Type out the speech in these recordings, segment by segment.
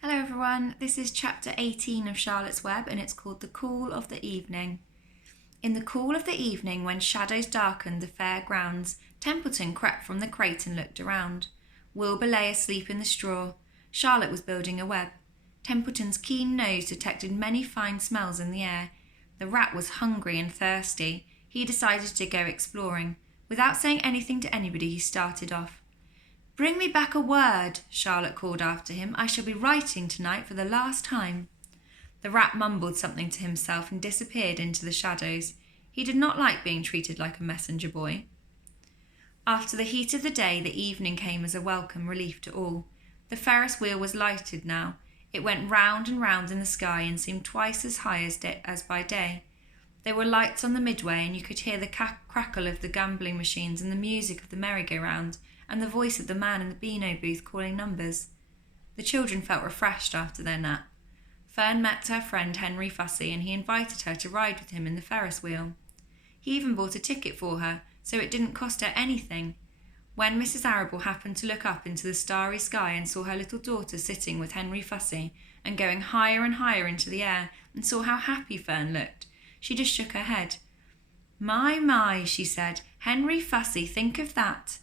Hello everyone, this is chapter 18 of Charlotte's Web and it's called The Cool of the Evening. In the cool of the evening, when shadows darkened the fair grounds, Templeton crept from the crate and looked around. Wilbur lay asleep in the straw. Charlotte was building a web. Templeton's keen nose detected many fine smells in the air. The rat was hungry and thirsty. He decided to go exploring. Without saying anything to anybody, he started off. "Bring me back a word," Charlotte called after him. "I shall be writing tonight for the last time." The rat mumbled something to himself and disappeared into the shadows. He did not like being treated like a messenger boy. After the heat of the day, the evening came as a welcome relief to all. The Ferris wheel was lighted now. It went round and round in the sky and seemed twice as high as by day. There were lights on the midway, and you could hear the crackle of the gambling machines and the music of the merry-go-round, and the voice of the man in the Beano booth calling numbers. The children felt refreshed after their nap. Fern met her friend Henry Fussy, and he invited her to ride with him in the Ferris wheel. He even bought a ticket for her, so it didn't cost her anything. When Mrs. Arable happened to look up into the starry sky and saw her little daughter sitting with Henry Fussy and going higher and higher into the air, and saw how happy Fern looked, she just shook her head. My, she said, "Henry Fussy, think of that."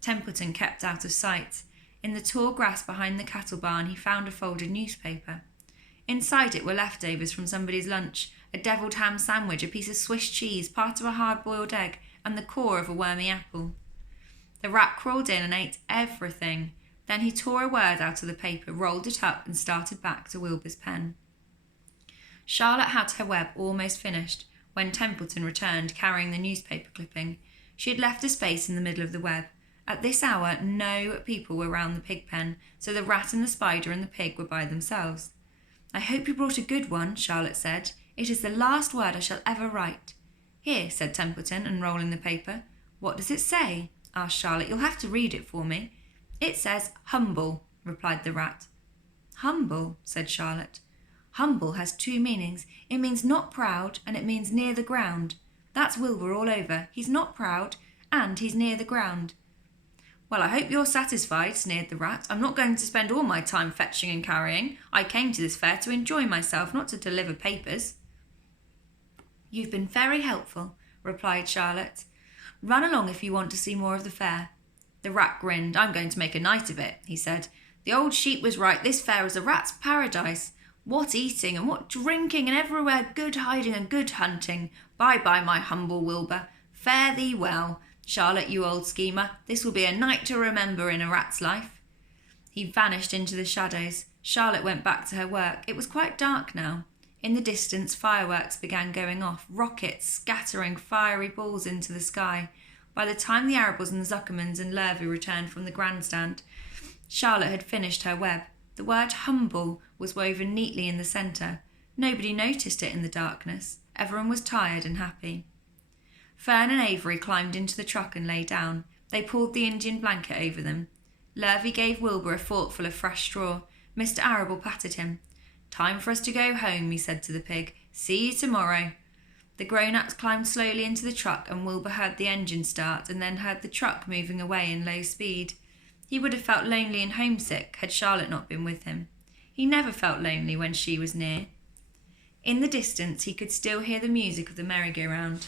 Templeton kept out of sight. In the tall grass behind the cattle barn, he found a folded newspaper. Inside it were leftovers from somebody's lunch, a devilled ham sandwich, a piece of Swiss cheese, part of a hard-boiled egg, and the core of a wormy apple. The rat crawled in and ate everything. Then he tore a word out of the paper, rolled it up, and started back to Wilbur's pen. Charlotte had her web almost finished when Templeton returned, carrying the newspaper clipping. She had left a space in the middle of the web. At this hour, no people were round the pig pen, so the rat and the spider and the pig were by themselves. "I hope you brought a good one," Charlotte said. "It is the last word I shall ever write." "Here," said Templeton, unrolling the paper. "What does it say?" asked Charlotte. "You'll have to read it for me." "It says humble," replied the rat. "Humble," said Charlotte. "Humble has two meanings. It means not proud, and it means near the ground. That's Wilbur all over. He's not proud, and he's near the ground." "Well, I hope you're satisfied," sneered the rat. "I'm not going to spend all my time fetching and carrying. I came to this fair to enjoy myself, not to deliver papers." "You've been very helpful," replied Charlotte. "Run along if you want to see more of the fair." The rat grinned. "I'm going to make a night of it," he said. "The old sheep was right. This fair is a rat's paradise. What eating and what drinking, and everywhere good hiding and good hunting. Bye-bye, my humble Wilbur. Fare thee well. Charlotte, you old schemer, this will be a night to remember in a rat's life." He vanished into the shadows. Charlotte went back to her work. It was quite dark now. In the distance, fireworks began going off, rockets scattering fiery balls into the sky. By the time the Arables and the Zuckermans and Lurvy returned from the grandstand, Charlotte had finished her web. The word humble was woven neatly in the centre. Nobody noticed it in the darkness. Everyone was tired and happy. Fern and Avery climbed into the truck and lay down. They pulled the Indian blanket over them. Lurvy gave Wilbur a forkful of fresh straw. Mr. Arable patted him. "Time for us to go home," he said to the pig. "See you tomorrow." The grown-ups climbed slowly into the truck, and Wilbur heard the engine start and then heard the truck moving away in low speed. He would have felt lonely and homesick had Charlotte not been with him. He never felt lonely when she was near. In the distance, he could still hear the music of the merry-go-round.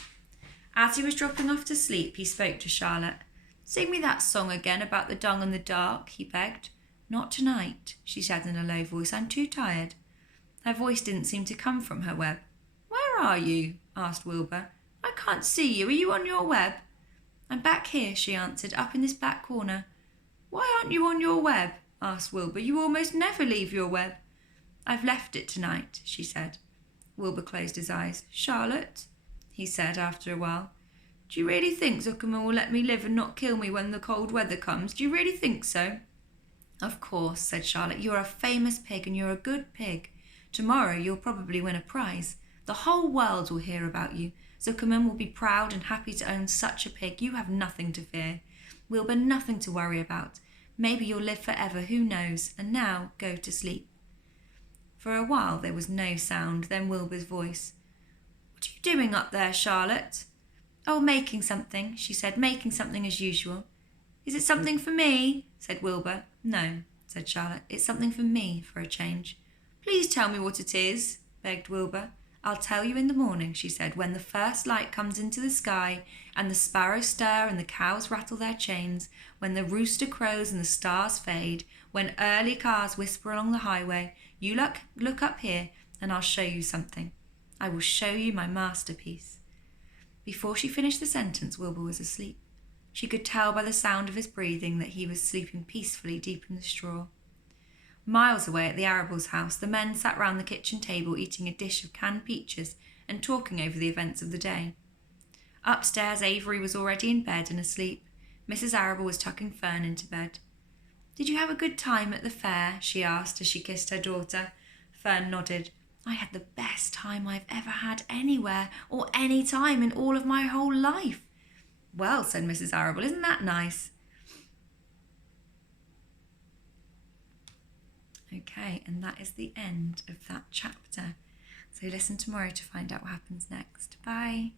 As he was dropping off to sleep, he spoke to Charlotte. "Sing me that song again about the dung and the dark," he begged. "Not tonight," she said in a low voice. "I'm too tired." Her voice didn't seem to come from her web. "Where are you?" asked Wilbur. "I can't see you. Are you on your web?" "I'm back here," she answered, "up in this back corner." "Why aren't you on your web?" asked Wilbur. "You almost never leave your web." "I've left it tonight," she said. Wilbur closed his eyes. "Charlotte," he said after a while, "do you really think Zuckerman will let me live and not kill me when the cold weather comes? Do you really think so?" "Of course," said Charlotte. "You're a famous pig and you're a good pig. Tomorrow you'll probably win a prize. The whole world will hear about you. Zuckerman will be proud and happy to own such a pig. You have nothing to fear. Wilbur, nothing to worry about. Maybe you'll live forever, who knows? And now go to sleep." For a while there was no sound, then Wilbur's voice. "What are you doing up there, Charlotte?" "Oh, making something," she said, "making something as usual." "Is it something for me?" said Wilbur. "No," said Charlotte. "It's something for me, for a change." "Please tell me what it is," begged Wilbur. "I'll tell you in the morning," she said, "when the first light comes into the sky, and the sparrows stir and the cows rattle their chains, when the rooster crows and the stars fade, when early cars whisper along the highway. You look up here, and I'll show you something. I will show you my masterpiece." Before she finished the sentence, Wilbur was asleep. She could tell by the sound of his breathing that he was sleeping peacefully deep in the straw. Miles away at the Arables' house, the men sat round the kitchen table eating a dish of canned peaches and talking over the events of the day. Upstairs, Avery was already in bed and asleep. Mrs. Arable was tucking Fern into bed. "Did you have a good time at the fair?" she asked as she kissed her daughter. Fern nodded. "I had the best time I've ever had anywhere or any time in all of my whole life." "Well," said Mrs. Arable, "isn't that nice?" Okay, and that is the end of that chapter. So listen tomorrow to find out what happens next. Bye.